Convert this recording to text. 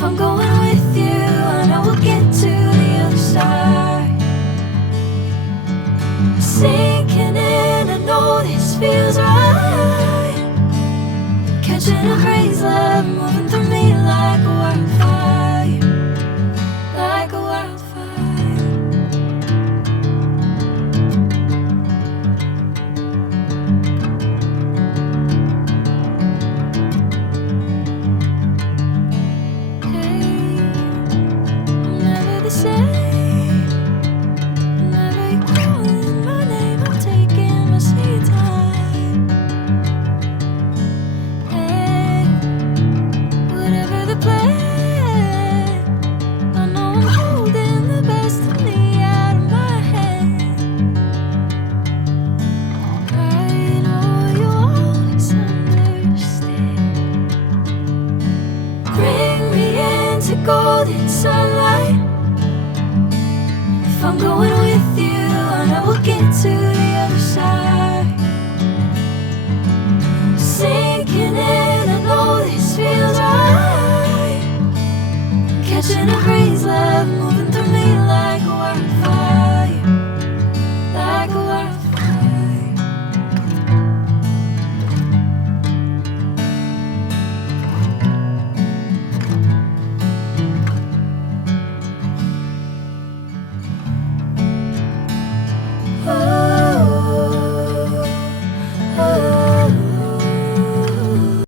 If I'm going with you, I know we'll get to the other side. Sinking in, I know this feels right. Catching a crazy love, moving through me like a wildfire, like a wildfire. Hey, I'm never the same. Whenever you're calling my name, I'm taking my sweet time. Hey, whatever the plan, I know I'm holding the best of me out of my hand. I know you always understand. Bring me into golden sunlight. If I'm going with you, I know we'll get to the other side. Sinking in, I know this feels right.